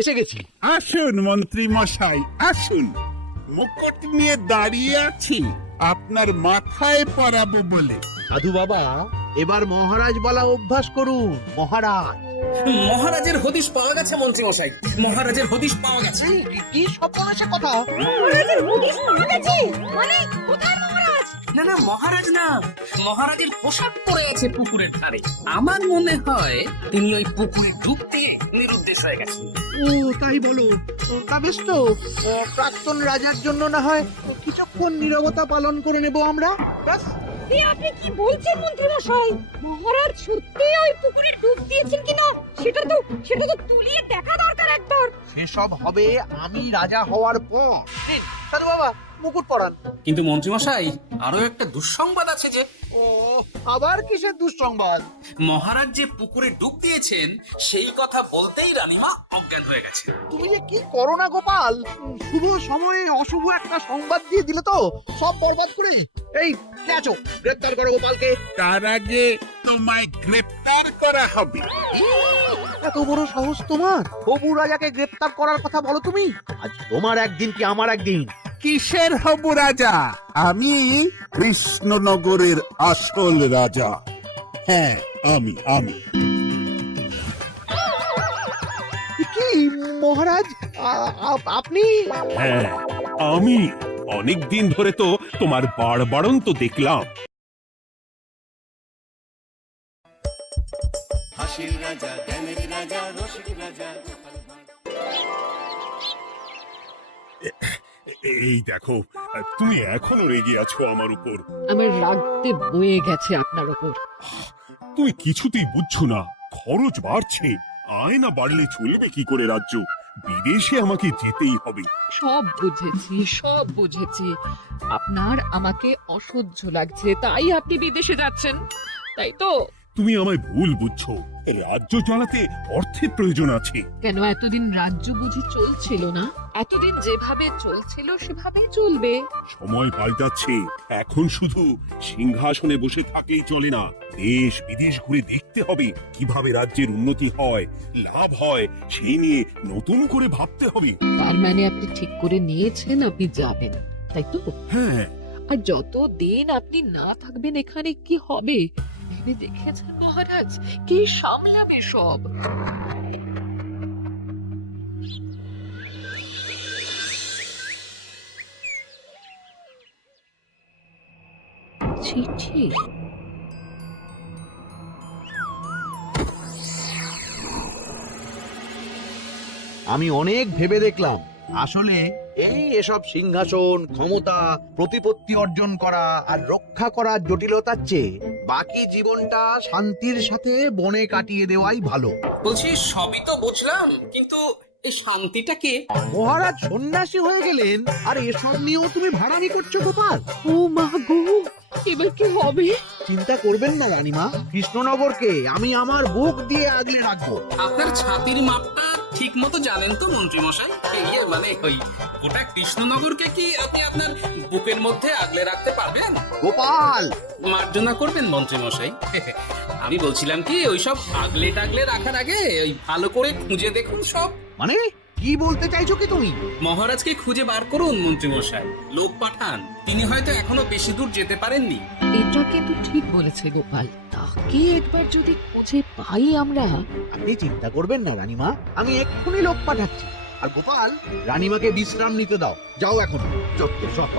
এসে গেছি। আসুন মন্ত্রী মশাই, আসুন। মুকুট নিয়ে দাঁড়িয়ে আছি আপনার মাথায় পরাবো বলে। সাধু বাবা, এবার মহারাজ বলা অভ্যাস করুন। মহারাজ। মহারাজের হদিশ পাওয়া গেছে মন্ত্রী মশাই, মহারাজের হদিশ পাওয়া গেছে। কি সর্বনাশা কথা! মহারাজের হদিশ পাওয়া গেছে? মানে কোথায় মহারাজ? না না, মহারাজ না, মহারাজের পোশাক পরে আছে পুকুরের ধারে। আমার মনে হয় তিনি ওই পুকুরে ডুব দিয়ে নিরুদ্দেশ হয়ে গেছেন। ও তাই বলো? তা বেশ তো, প্রাক্তন রাজার জন্য না হয় কিছুক্ষণ নীরবতা পালন করে নেব আমরা। ব্যাস। আপনি কি বলছেন মন্ত্রী মশাই? মহারাজ সত্যি ওই পুকুরে ডুব দিয়েছেন কিনা সেটা তো তুলিয়ে দেখা দরকার একবার। সেসব হবে আমি রাজা হওয়ার পর। দিন, সাধু বাবা, মুকুট পরান। কিন্তু মন্ত্রী মশাই, আরো একটা দুঃসংবাদ আছে যে ও, আবার কিসের দুঃসংবাদ? মহারাজ যে পুকুরে ডুব দিয়েছেন সেই কথা বলতেই রানীমা অজ্ঞান হয়ে গেছে। তুমি যে কি করো না গোপাল, শুভ সময়ে অশুভ একটা সংবাদ দিয়ে দিলে তো সব বরবাদ করে। এই কে আছো? গ্রেপ্তার করো গোপালকে। তার আগে তোমায় গ্রেপ্তার করা হবে। এত বড় সাহস তোমার? হবু রাজাকে গ্রেপ্তার করার কথা বলো তুমি? আজ তোমার একদিন কি আমার একদিন? কিসের হবু রাজা? আমি কৃষ্ণনগরের আসল রাজা। হ্যাঁ, আমি। কি মহারাজ, আপনি? হ্যাঁ, আমি অনেক দিন ধরে তো তোমার বাড়বাড়ন্ত দেখলাম। এই দেখো, তুমি এখনো রেগে আছো আমার উপর। আমার রাগতে বয়ে গেছে আপনার ওপর। তুমি কিছুতেই বুঝছো না, খরচ বাড়ছে। আয় না বাড়লে চলবে কি করে রাজ্য? বিদেশে আমাকে যেতেই হবে। সব বুঝেছি। আপনার আমাকে অসহ্য লাগছে, তাই আপনি বিদেশে যাচ্ছেন, তাই তো? তুমি আমায় ভুল বুঝছো। রাজ্য চালাতে অর্থের প্রয়োজন আছে। কেন, এতদিন রাজ্য বুঝি চলছিল না? এতদিন যেভাবে চলছিল সেভাবেই চলবে। সময় পাল্টাচ্ছে। এখন শুধু সিংহাসনে বসে থাকলেই চলে না, দেশ বিদেশ ঘুরে দেখতে হবে কিভাবে রাজ্যের উন্নতি হয়, লাভ হয়, সেই নিয়ে নতুন করে ভাবতে হবে। তার মানে আপনি ঠিক করে নিয়েছেন আপনি যাবেন, তাই তো? হ্যাঁ। আর যতদিন আপনি না থাকবেন এখানে কি হবে ভেবে দেখেছেন মহারাজ? কে সামলাবে সব? চিঠি? আমি অনেক ভেবে দেখলাম, আসলে এসব সিংহাসন, ক্ষমতা, প্রতিপত্তি অর্জন করা আর রক্ষা করার জটিলতার চেয়ে বাকি জীবনটা শান্তির সাথে বনে কাটিয়ে দেওয়াই ভালো। বলছি সবই তো বুঝলাম, কিন্তু এই শান্তিটা কি? মহারাজ সন্ন্যাসী হয়ে গেলেন আর এসব নিয়েও তুমি ভাড়ামি করছো গোপাল? ও মা গো, এবার কি হবে? চিন্তা করবেন না রানীমা, কৃষ্ণনগরকে আমি আমার বুক দিয়ে আগলে রাখবো। আপনার ছাতির মাপটা ঠিক মতো জানেন তো মন্ত্রী মশাই? মানে ওই গোটা কৃষ্ণনগরকে কি আপনি আপনার বুকের মধ্যে আগলে রাখতে পারবেন? গোপাল! মার্জনা করবেন মন্ত্রী মশাই। আমি বলছিলাম কি, ওইসব আগলে টাগলে রাখার আগে ওই ভালো করে খুঁজে দেখুন সব। মানে কি বলতে চাইছো কি তুমি? মহারাজকে খুঁজে বার করুন মন্ত্রী মশাই, লোক পাঠান। তিনি হয়তো এখনো বেশি দূর যেতে পারেননি। এটা কিন্তু ঠিক বলেছে গোপাল, তাকে একবার যদি খুঁজে পাই আমরা। আপনি চিন্তা করবেন না রানীমা, আমি এক্ষুনি লোক পাঠাচ্ছি। আর গোপাল, রানীমাকে বিশ্রাম নিতে দাও। যাও এখন। চত্বর সব।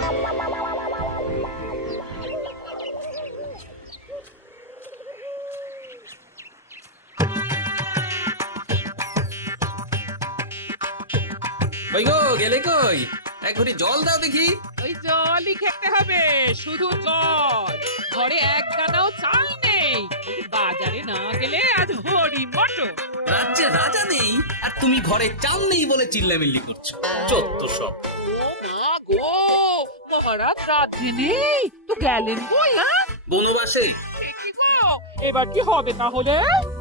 কই গো, গেলে কই? এক ঘটি জল দাও দেখি। ওই জলই খেতে হবে, শুধু জল। ঘরে এক দানাও চাল নেই। বাজারে না গেলে আজ হরি মটর। রাজ্যে রাজা নেই আর তুমি ঘরে চাল নেই বলে চিল্লামিল্লি করছো। চত্ব সব। ও মা গো, মহারাজ রাজ্যে নেই তো গেলেন কই? বনবাসে। এ কি গো, এবার কি হবে তাহলে?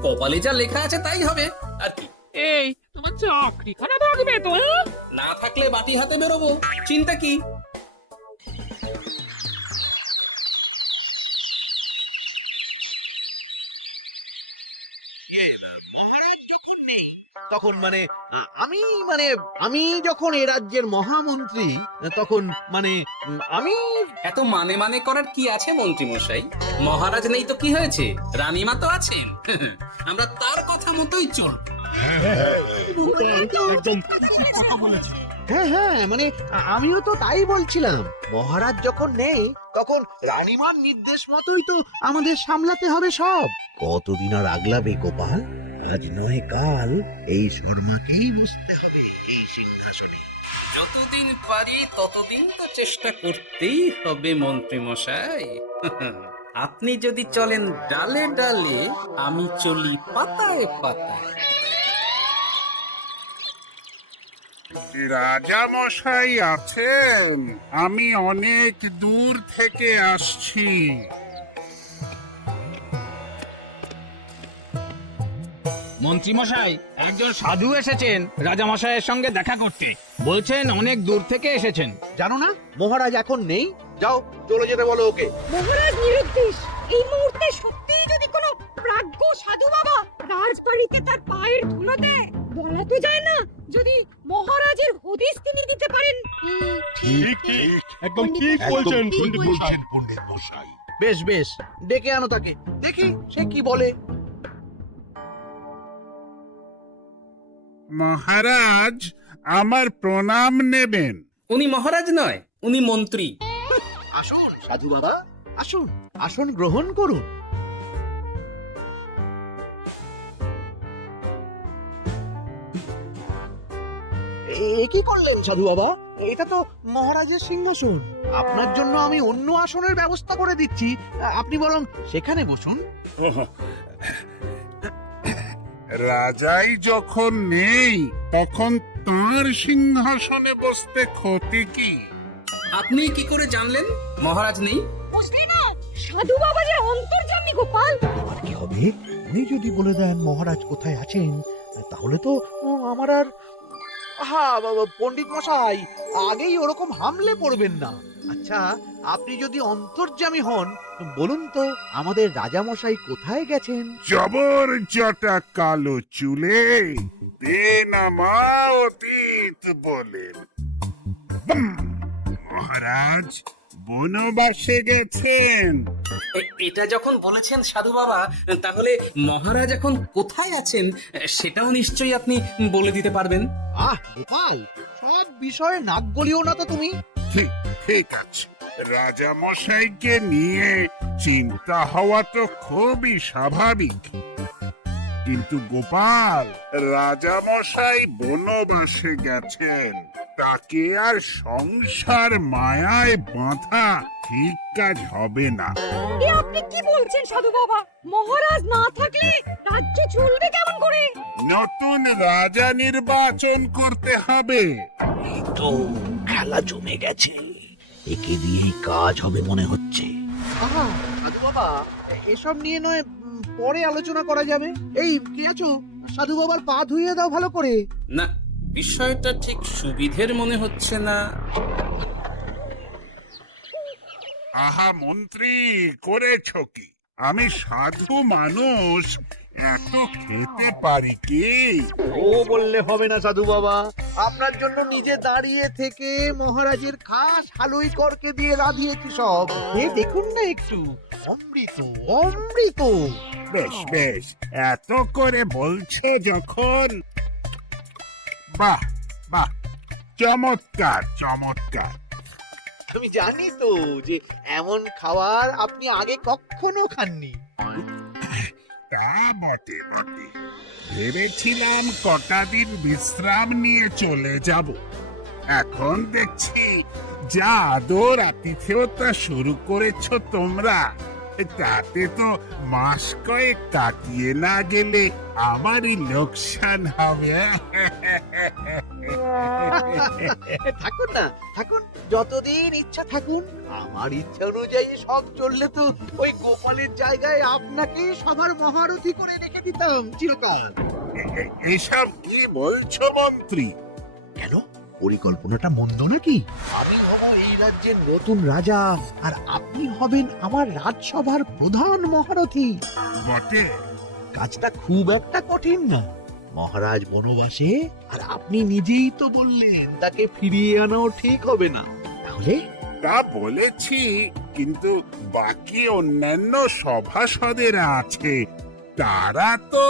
কপালে যা লেখা আছে তাই হবে আর কি। এই তোমার চাকরিখানা থাকবে তো? না থাকলে বাটি হাতে বেরোবো, চিন্তা কি? মহারাজ যখন নেই তখন আমি যখন এ রাজ্যের মহামন্ত্রী, তখন আমি এত মানে করার কি আছে মন্ত্রী মশাই? মহারাজ নেই তো কি হয়েছে, রানীমা তো আছেন। আমরা তার কথা মতোই চল। হ্যাঁ আমিও তো তাই বলছিলাম। মহারাজ যখন নেই তখন রানীমার নির্দেশ মতোই তো আমাদের সামলাতে হবে সব। কতদিন আর আগলাবে গোপাল? আজ নয় কাল এই শর্মাকেই বসতে হবে এই সিংহাসনে। যতদিন পারি ততদিন তো চেষ্টা করতেই হবে মন্ত্রী মশাই। আপনি যদি চলেন ডালে ডালে, আমি চলি পাতায় পাতায়। রাজা মশাই আছেন? আমি অনেক দূর থেকে আসছি। মন্ত্রীমশাই, একজন সাধু এসেছেন রাজামশাইয়ের সঙ্গে দেখা করতে। বলছেন অনেক দূর থেকে এসেছেন। জানো না মহারাজ এখন নেই? যাও চলে যেতে বলো ওকে। মহারাজ নিরুদ্দেশ। এই মুহূর্তে সত্যিই যদি কোনো প্রাজ্ঞ সাধু বাবা রাজবাড়িতে তার পায়ের ধুলো দেয়, বলা তো যায় না যদি মহারাজের হদিস তিনি দিতে পারেন। ঠিক একদম ঠিক বলছেন পণ্ডিত মশাই। বেশ বেশ, ডেকে আনো তাকে, দেখি সে কি বলে। মহারাজ, আমার প্রণাম নেবেন। উনি মহারাজ নয়, উনি মন্ত্রী। আসুন সাধু বাবা, আসুন, আসন গ্রহণ করুন। এ কি করলেন সাধু বাবা? এটা তো মহারাজের সিংহাসন। আপনার জন্য আমি অন্য আসনের ব্যবস্থা করে দিচ্ছি, আপনি বরং সেখানে বসুন। রাজাই যখন নেই তখন তার সিংহাসনে বসতে ক্ষতি কি? আপনি কি করে জানলেন মহারাজ নেই? বুঝলি না, সাধু বাবা যে অন্তর্যামী গোপাল। এবার কি হবে? উনি যদি বলে দেন মহারাজ কোথায় আছেন, তাহলে তো আমার আর পণ্ডিত মশাই আগেই ওরকম হামলে পড়বেন না। আচ্ছা, আপনি যদি অন্তর্যামী হন, বলুন তো আমাদের রাজা মশাই কোথায় গেছেন? জবর জটা কালো চুলে বেনামা অতীত বলেন। মহারাজ বনবাসে গেছেন। এটা যখন বলেছেন সাধু বাবা, তাহলে মহারাজ এখন কোথায় আছেন সেটাও নিশ্চয়ই আপনি বলে দিতে পারবেন। গোপাল, সব বিষয়ে নাক গলিও না তো তুমি। ঠিক আছে, রাজা মশাইকে নিয়ে চিন্তা হওয়া তো খুবই স্বাভাবিক। কিন্তু গোপাল, রাজা মশাই বনবাসে গেছেন, তাকে আর সংসার মায়ায় বাঁধা ঠিক কাজ হবে না। এ আপনি কি বলছেন সাধু বাবা? মহারাজ না থাকলে রাজ্য চলবে কেমন করে? নতুন রাজা নির্বাচন করতে হবে। তো খেলা জমে গেছে, একে দিয়েই কাজ হবে মনে হচ্ছে। সাধু বাবা, এসব নিয়ে নয় পরে আলোচনা করা যাবে। এই কি আছো? সাধু বাবার পা ধুইয়ে দাও ভালো করে। না, বিষয়টা ঠিক সুবিধের মনে হচ্ছে না। আহা মন্ত্রী, করেছ কি? আমি সাধু মানুষ, এত খেতে পারি কি? ও বললে হবে না সাধু বাবা, আপনার জন্য নিজে দাঁড়িয়ে থেকে মহারাজের খাস হালুই করকে দিয়ে রাঁধিয়েছি সব। দেখুন না একটু, অমৃত অমৃত। বেশ বেশ, এত করে বলছো যখন, বাহ বাহ, চমৎকার চমৎকার। আমি জানি তো যে এমন খাবার আপনি আগে কখনো খাননি। তা বটে বটে, ভেবেছিলাম কটা দিন বিশ্রাম নিয়ে চলে যাব। এখন দেখছি যা আদর আতিথেয়তা শুরু করেছো তোমরা, তাতে তো মাস কয়েক কাটিয়ে না গেলে আমারই লোকসান হবে। থাকুন না, থাকুন, যতদিন ইচ্ছা থাকুন। আমার ইচ্ছা অনুযায়ী সব চললে তো ওই গোপালের জায়গায় আপনাকেই সবার মহারথী করে রেখে দিতাম চিরকাল। এসব কি বলছো মন্ত্রী? কেন, পরিকল্পনাটা মন্দ নাকি? আমি হব এই রাজ্যের নতুন রাজা, আর আপনি হবেন আমার রাজসভার প্রধান মহারথী। বটে, কাজটা খুব একটা কঠিন না। মহারাজ বনবাসে, আর আপনি নিজেই তো বললেন তাকে ফিরিয়ে আনাও ঠিক হবে না। তাহলে তা বলেছি, কিন্তু বাকি অন্যান্য সভাসদেরা আছে, তারা তো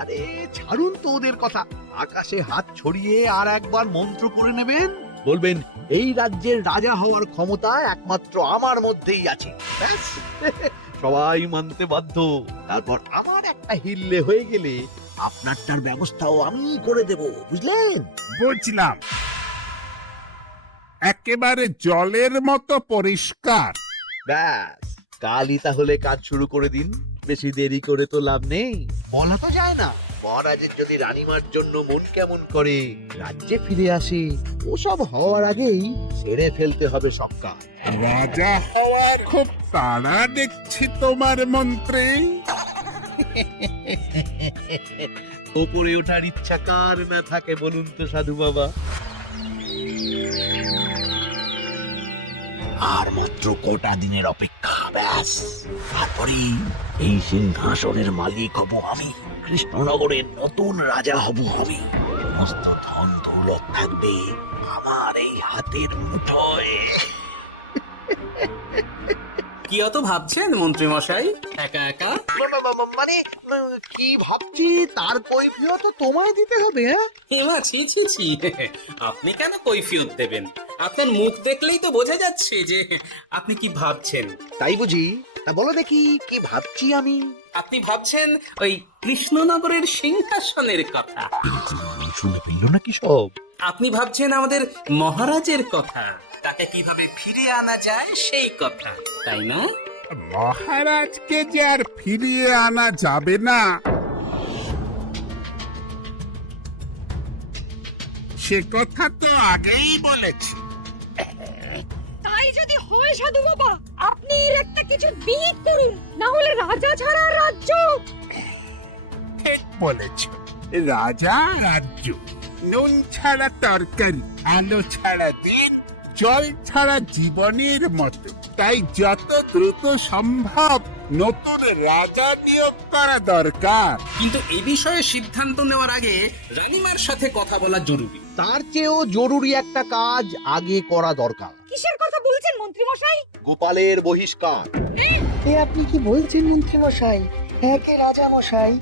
আরে ছাড়ুন তো ওদের কথা। আকাশে হাত ছড়িয়ে আর একবার মন্ত্র করে নেবেন, বলবেন এই রাজ্যের রাজা হওয়ার ক্ষমতা একমাত্র আমার মধ্যেই আছে। ব্যাস, সবাই মানতে বাধ্য। তারপর আমার একটা হিল্লে হয়ে গেলে আপনারটার ব্যবস্থাও আমি করে দেব, বুঝলেন? বুঝলাম। একেবারে জলের মতো পরিষ্কার। ব্যাস, কালই তাহলে কাজ শুরু করে দিন। বেশি দেরি করে তো লাভ নেই। বলা তো যায় না, মহারাজের যদি রানীমার জন্য মন কেমন করে, রাজ্যে ফিরে আসে, ওসব হওয়ার আগেই ছেড়ে ফেলতে হবে সব কাজ। রাজা হওয়ার খুব তাড়া দেখছি তোমার মন্ত্রী। ওপরে ওঠার ইচ্ছা কার না থাকে বলুন তো সাধু বাবা? আর মাত্র কটা দিনের অপেক্ষা, ব্যাস। তারপরেই এই সিংহাসনের মালিক হব আমি, কৃষ্ণনগরের নতুন রাজা হব আমি। সমস্ত ধন দৌলত থাকবে আমার এই হাতের মুঠোয়। কি অত ভাবছেন মন্ত্রী মশাই একা একা? মানে কি ভাবছি তার কৈফিয়ত তো তোমায় দিতে হবে। হ্যাঁ, এমা ছি ছি ছি, আপনি কেন কৈফিয়ত দেবেন? আপনার মুখ দেখলেই তো বোঝা যাচ্ছে যে আপনি কি ভাবছেন। তাই বুঝি? তা বলো দেখি কি ভাবছি আমি। আপনি ভাবছেন ওই কৃষ্ণনগরের সিংহাসনের কথা। শুনে ফেললো নাকি সব? আপনি ভাবছেন আমাদের মহারাজের কথা, তাকে কিভাবে ফিরিয়ে আনা যায় সেই কথা, তাই না? মহারাজকে যে আর ফিরিয়ে আনা যাবে না, সে কথা তো আগেই বলেছি। তাই যদি হয় সাধু বাবা, আপনি এর একটা কিছু বিহিত করুন, না হলে রাজা ছাড়া রাজ্য। ঠিক বলেছ। রাজা রাজ্য, নুন ছাড়া তরকারি, আলো ছাড়া দিন, জল ছাড়া জীবনের মতো। তাই যত দ্রুত সম্ভব নতুন রাজা নিয়োগ করা দরকার। কিন্তু এই বিষয়ে সিদ্ধান্ত নেওয়ার আগে রানীমার সাথে কথা বলা জরুরি। তার চেয়েও জরুরি একটা কাজ আগে করা দরকার। কিসের কথা বলছেন মন্ত্রী মশাই? গোপালের বহিষ্কার। এ আপনি কি বলছেন মন্ত্রী মশাই? একে রাজা মশাই,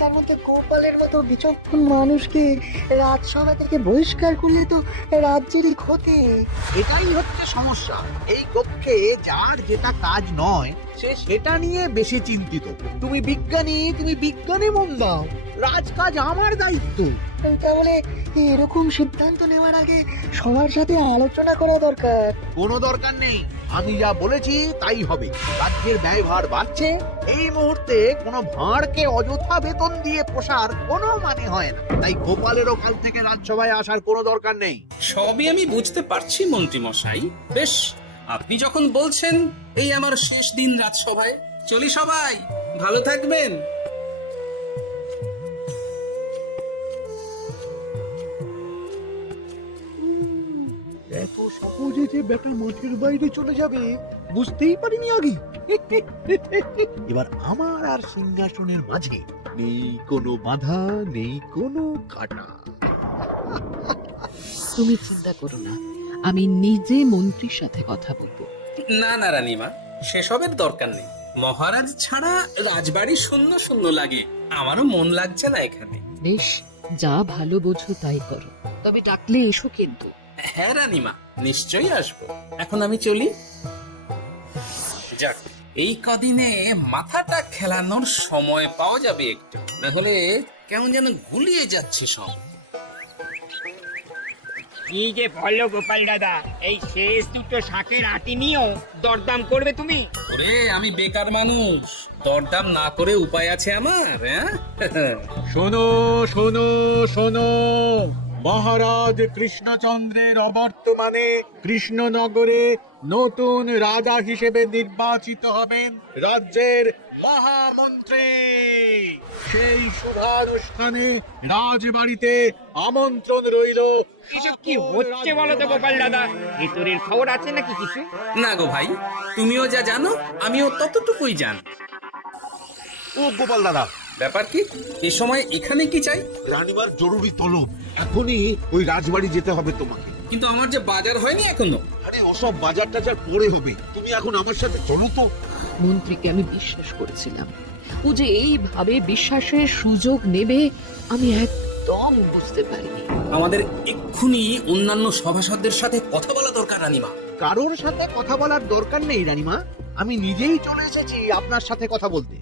তার মধ্যে গোপালের মতো বিচক্ষণ মানুষকে রাজসভা থেকে বহিষ্কার করলে তো রাজ্যেরই ক্ষতি। এটাই হচ্ছে সমস্যা। এই কক্ষে যার যেটা কাজ নয় সে সেটা নিয়ে বেশি চিন্তিত। তুমি বিজ্ঞানী, তুমি বিজ্ঞানে মন দাও, রাজকাজ আমার দায়িত্ব। তাহলে এরকম সিদ্ধান্ত নেওয়ার আগে সবার সাথে আলোচনা করা দরকার। কোনো দরকার নেই, আমি যা বলেছি তাই হবে। রাজ্যের ব্যয়ভার বাড়ছে, এই মুহূর্তে কোনো ভাঁড়কে অযথা বেতন দিয়ে পোষার কোনো মানে হয় না। তাই গোপালেরও কাল থেকে রাজসভায় আসার কোনো দরকার নেই। সবই আমি বুঝতে পারছি মন্ত্রী মশাই। বেশ, আপনি যখন বলছেন, এই আমার শেষ দিন রাজসভায়, চলি সবাই, ভালো থাকবেন। এত সহজে যে বেটা মাঠের বাইরে চলে যাবে বুঝতেই পারিনি আগে। এবার আমার আর সিংহাসনের মাঝে নেই কোনো বাধা, নেই কোনো কাটা। তুমি চিন্তা করো না, আমি নিজে মন্ত্রীর সাথে কথা বলবো। না না রানীমা, সেসবের দরকার নেই। মহারাজ ছাড়া রাজবাড়ি শূন্য শূন্য লাগে, আমারও মন লাগছে না এখানে। বেশ, যা ভালো বোঝো তাই করো, তবে ডাকলে এসো কিন্তু। হ্যাঁ রানীমা, নিশ্চয়ই আসবো। এখন আমি চলি। যাক, এই কদিনে মাথাটা খেলানোর সময় পাওয়া যাবে একটু, নাহলে কেমন যেন গুলিয়ে যাচ্ছে সব। কি যে বলো গোপাল দাদা, এই শেষ দুটো শাকের আটি নিয়েও দরদাম করবে তুমি? ওরে, আমি বেকার মানুষ, দরদাম না করে উপায় আছে আমার? হ্যাঁ শোনো শোনো শোনো, মহারাজ কৃষ্ণচন্দ্রের অবর্তমানে কৃষ্ণনগরে নতুন রাজা হিসেবে নির্বাচিত হবেন রাজ্যের মহামন্ত্রী। সেই শুভানুষ্ঠানে রাজবাড়িতে আমন্ত্রণ রইল। এসব কি হচ্ছে বলো তো গোপাল দাদা? ভেতরের খবর আছে নাকি কিছু? না গো ভাই, তুমিও যা জানো আমিও ততটুকুই জানি। ও গোপাল দাদা, ব্যাপার কি এ সময় এখানে কি চাই? রানীমার জরুরি তলব, এখনই ওই রাজবাড়ি যেতে হবে তোমাকে। কিন্তু আমার যে বাজার হয়নি এখনো। আরে ওসব বাজার টাজার পরে হবে, তুমি এখন আমার সাথে চলো তো। মন্ত্রীকে আমি বিশ্বাস করেছিলাম, ও যে এইভাবে বিশ্বাসের সুযোগ নেবে আমি একদম বুঝতে পারিনি। আমাদের এক্ষুনি অন্যান্য সভাসদদের সাথে কথা বলা দরকার রানীমা। কারোর সাথে কথা বলার দরকার নেই রানীমা, আমি নিজেই চলে এসেছি আপনার সাথে কথা বলতে।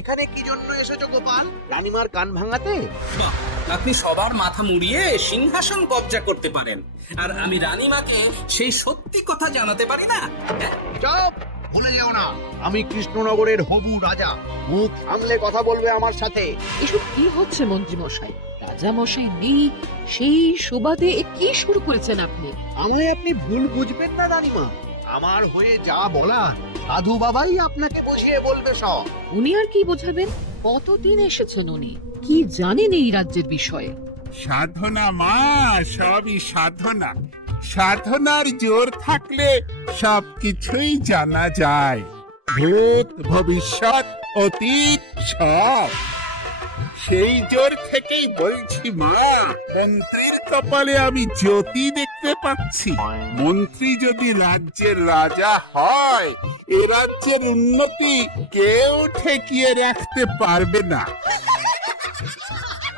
এখানে কি জন্য এসেছো গোপাল? রানীমার কান ভাঙাতে? বাহ, আপনি সবার মাথা মুড়িয়ে সিংহাসন কবজা করতে পারেন, আর আমি রানীমাকে সেই সত্যি কথা জানাতে পারি না? চুপ, ভুলে যেও না আমি কৃষ্ণনগরের হবু রাজা। মুখ সামলে কথা বলবে আমার সাথে। এসব কি হচ্ছে মন্ত্রী মশাই? রাজা মশাই নেই, সেই সুবাদে এ কি শুরু করেছেন আপনি? আমায় আপনি ভুল বুঝবেন না রানীমা, আমার হয়ে যা বলা সাধু বাবাই আপনাকে বুঝিয়ে বলবে সব। উনি আর কি বোঝাবেন? কতদিন এসেছেন উনি, কি জানেন এই রাজ্যের বিষয়ে? সাধনা মা, সবই সাধনা। সাধনার জোর থাকলে সবকিছুই জানা যায়, ভূত ভবিষ্যৎ অতীত সব। সেই জোর থেকেই বলছি মা, মন্ত্রীর কপালে আমি জ্যোতি দেখতে পাচ্ছি। মন্ত্রী যদি রাজ্যের রাজা হয়, এ রাজ্যের উন্নতি কেউ ঠেকিয়ে রাখতে পারবে না।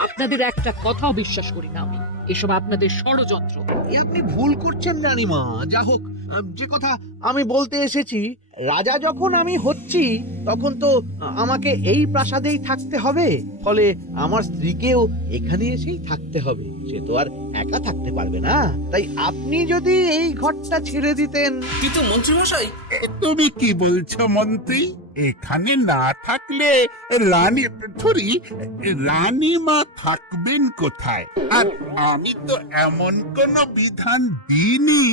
আপনাদের একটা কথাও বিশ্বাস করি না আমি, এসব আপনাদের ষড়যন্ত্র। এ আপনি ভুল করছেন রানীমা। যা হোক, যে কথা আমি বলতে এসেছি, রাজা যখন আমি হচ্ছি তখন তো আমাকে এই প্রাসাদেই থাকতে হবে, ফলে আমার স্ত্রীকেও এখানে এসেই থাকতে হবে। সে তো আর একা থাকতে পারবে না, তাই আপনি যদি এই ঘরটা ছেড়ে দিতেন। কিন্তু মন্ত্রী মশাই, তুমি কি বলছো মন্ত্রী? এখানে না থাকলে রানীমা থাকবেন কোথায়? আর আমি তো এমন কোন বিধান দিইনি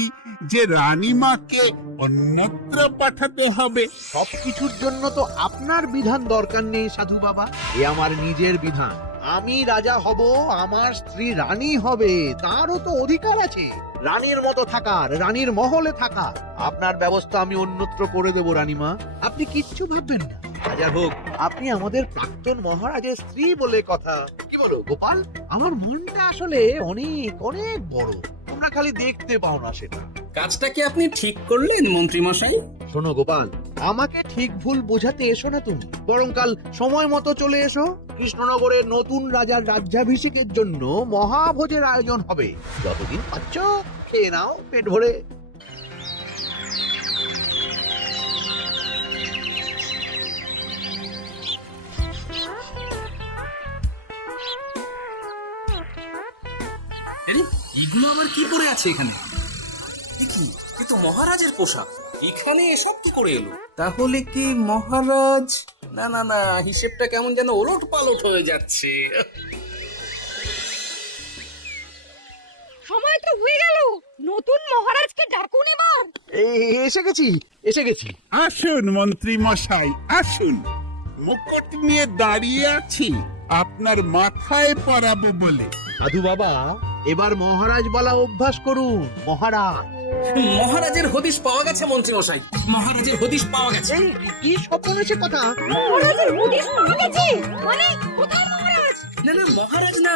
যে রানীমাকে অন্যত্র পাঠাতে হবে। সবকিছুর জন্য তো আপনার বিধান দরকার নেই সাধু বাবা, এ আমার নিজের বিধান। আমি রাজা হব, আমার স্ত্রী রানী হবে, তারও তো অধিকার আছে রানীর মতো থাকার, রানীর মহলে থাকা। আপনার ব্যবস্থা আমি অন্যত্র করে দেব রানীমা, আপনি কিচ্ছু ভাববেন না। রাজা হোক, আপনি আমাদের প্রাক্তন মহারাজের স্ত্রী বলে কথা। কি বলো গোপাল? আমার মনটা আসলে অনেক অনেক বড়, তোমরা খালি দেখতে পাও না সেটা। কাজটা কি আপনি ঠিক করলেন মন্ত্রী মশাই? শোনো গোপাল, আমাকে ঠিক ভুল বোঝাতে এসো না তুমি, বরং কাল সময় মতো চলে এসো। কৃষ্ণনগরের নতুন রাজার রাজ্যাভিষেকের জন্য মহাভোজের আয়োজন হবে। যতদিন পাচ্ছ খেয়ে নাও পেট ভরে। আরে, এগুলো আবার কি পরে আছে এখানে? কি এ তো মহারাজের পোশাক, এখানে এসব কি করে এলো? তাহলে কি মহারাজ? না না না, হিসেবটা কেমন যেন ওলট পালট হয়ে যাচ্ছে। সময় তো হয়ে গেল, নতুন মহারাজকে ডাকুন এবার। এসে গেছি, এসে গেছি। আসুন মন্ত্রী মশাই, আসুন। মুকুট নিয়ে দাঁড়িয়ে আছি আপনার মাথায় পরাবো বলে। সাধু বাবা, এবার মহারাজ বলা অভ্যাস করুন। মহারাজ। মহারাজের হদিশ পাওয়া গেছে মন্ত্রী মশাই, মহারাজের হদিশ পাওয়া গেছে। এই কি স্বপ্ন এসে কথা? মহারাজের হদিশ পাওয়া গেছে? মানে কোথায় মহারাজ? না না, মহারাজ না,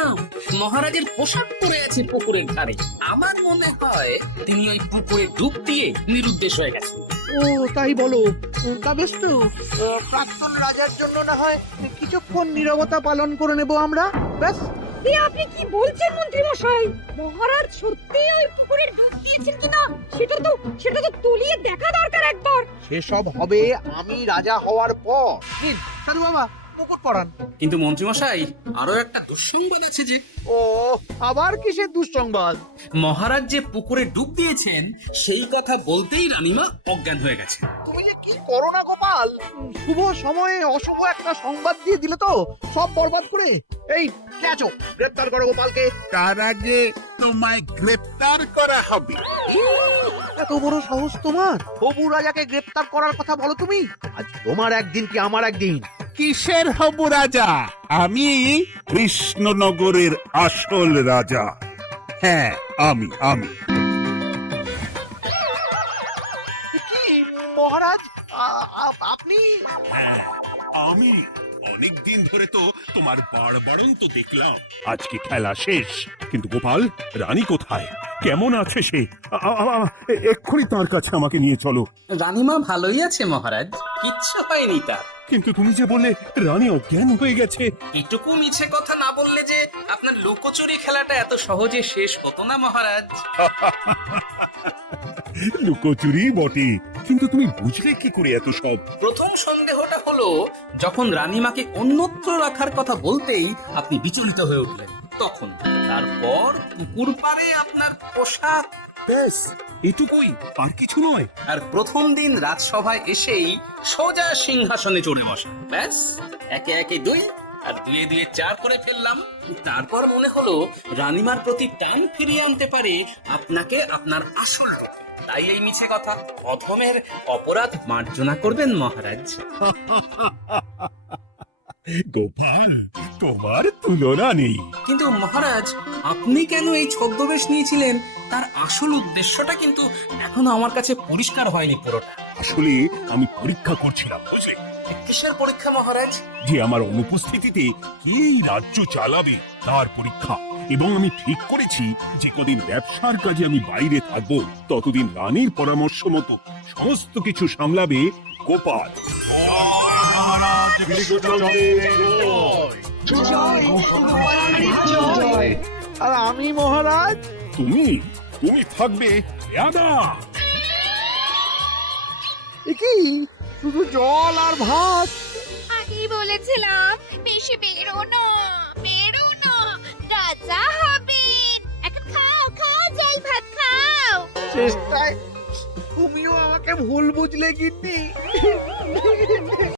মহারাজের পোশাক পরে আছে পুকুরের ধারে। আমার মনে হয় তিনি ওই পুকুরে ডুব দিয়ে নিরুদ্দেশ হয়ে গেছেন। ও তাই বলো? তা বেশ তো, প্রাক্তন রাজার জন্য না হয় কিছুক্ষণ নীরবতা পালন করে নেব আমরা, ব্যাস। আপনি কি বলছেন মন্ত্রী মশাই? মহারাজ সত্যি ওই পুকুরে ডুব দিয়েছেন কিনা সেটা তো তলিয়ে দেখা দরকার একবার। সেসব হবে আমি রাজা হওয়ার পর। নিন সাধু বাবা, মুকুট পরান। কিন্তু মন্ত্রী মশাই, আরো একটা দুঃসংবাদ আছে যে। ও, আবার কিসের দুঃসংবাদ? মহারাজ যে পুকুরে ডুব দিয়েছেন সেই কথা বলতেই রানীমা অজ্ঞান হয়ে গেছে। তুমি যে কি করো না গোপাল, শুভ সময়ে অশুভ একটা সংবাদ দিয়ে দিলে তো সব বরবাদ করে। এই কে আছো? গ্রেপ্তার করো গোপালকে। তার আগে তোমায় গ্রেপ্তার করা হবে। এত বড় সাহস তোমার? হবু রাজাকে গ্রেপ্তার করার কথা বলো তুমি? আজ তোমার একদিন কি আমার একদিন। কিসের হবু রাজা? আমি কৃষ্ণনগরের আসল রাজা। হ্যাঁ, আমি। কি মহারাজ, আপনি? হ্যাঁ, আমি অনেকদিন ধরে তো তোমার বাড়বাড়ন্ত দেখলাম। আজকে খেলা শেষ, কিন্তু গোপাল, রানী কোথায়? কেমন আছে সে? এক্ষুনি তার কাছে আমাকে নিয়ে চলো। রানীমা ভালোই আছে মহারাজ, কিচ্ছু হয়নি তার। কিন্তু তুমি যে বললে রানী অজ্ঞান হয়ে গেছে। এটুকু মিছে কথা না বললে যে আপনার লুকোচুরি খেলাটা এত সহজে শেষ হতো না মহারাজ। লুকোচুরি বটে, কিন্তু তুমি বুঝলে কি করে এত সব? প্রথম সন্দেহটা হলো যখন রানীমাকে অন্যত্র রাখার কথা বলতেই আপনি বিচলিত হয়ে উঠলেন, তখন। তারপর পুকুর পাড়ে আপনার পোশাক, ব্যাস এটুকুই, আর কিছু নয়। আর প্রথম দিন রাজসভায় এসেই সোজা সিংহাসনে চড়ে বসা, ব্যাস। একে একে 2 আর 2 2 4 করে ফেললাম। তারপর মনে হলো রানীমার প্রতি টান ফিরিয়ে আনতে পারে আপনাকে আপনার আসল রূপে। তাই এই মিছে কথা, অধমের অপরাধ মার্জনা করবেন মহারাজ। গোপাল, তোমার তুলনা নেই। কিন্তু মহারাজ, আপনি কেন এই ছদ্মবেশ নিয়েছিলেন তার আসল উদ্দেশ্যটা কিন্তু এখনো আমার কাছে পরিষ্কার হয়নি পুরোটা। আসলে আমি পরীক্ষা করছিলাম, বুঝলে? কিসের পরীক্ষা মহারাজ? যে আমার অনুপস্থিতিতে কি এই রাজ্য চালাবে তার পরীক্ষা। এবং আমি ঠিক করেছি যে কদিন ব্যবসার কাজে আমি বাইরে থাকবো, ততদিন রানীর পরামর্শ মতো সমস্ত কিছু সামলাবে গোপাল। আর আমি মহারাজ? তুমি তুমি থাকবে রাধা। কি শুধু জল আর ভাত? আগেই বলেছিলাম বেশি বেরো না, রাজা হবেন। এখন খাও খাও, জল ভাত খাও। চেষ্টায় তুমিও আমাকে ভুল বুঝলে গিন্নি।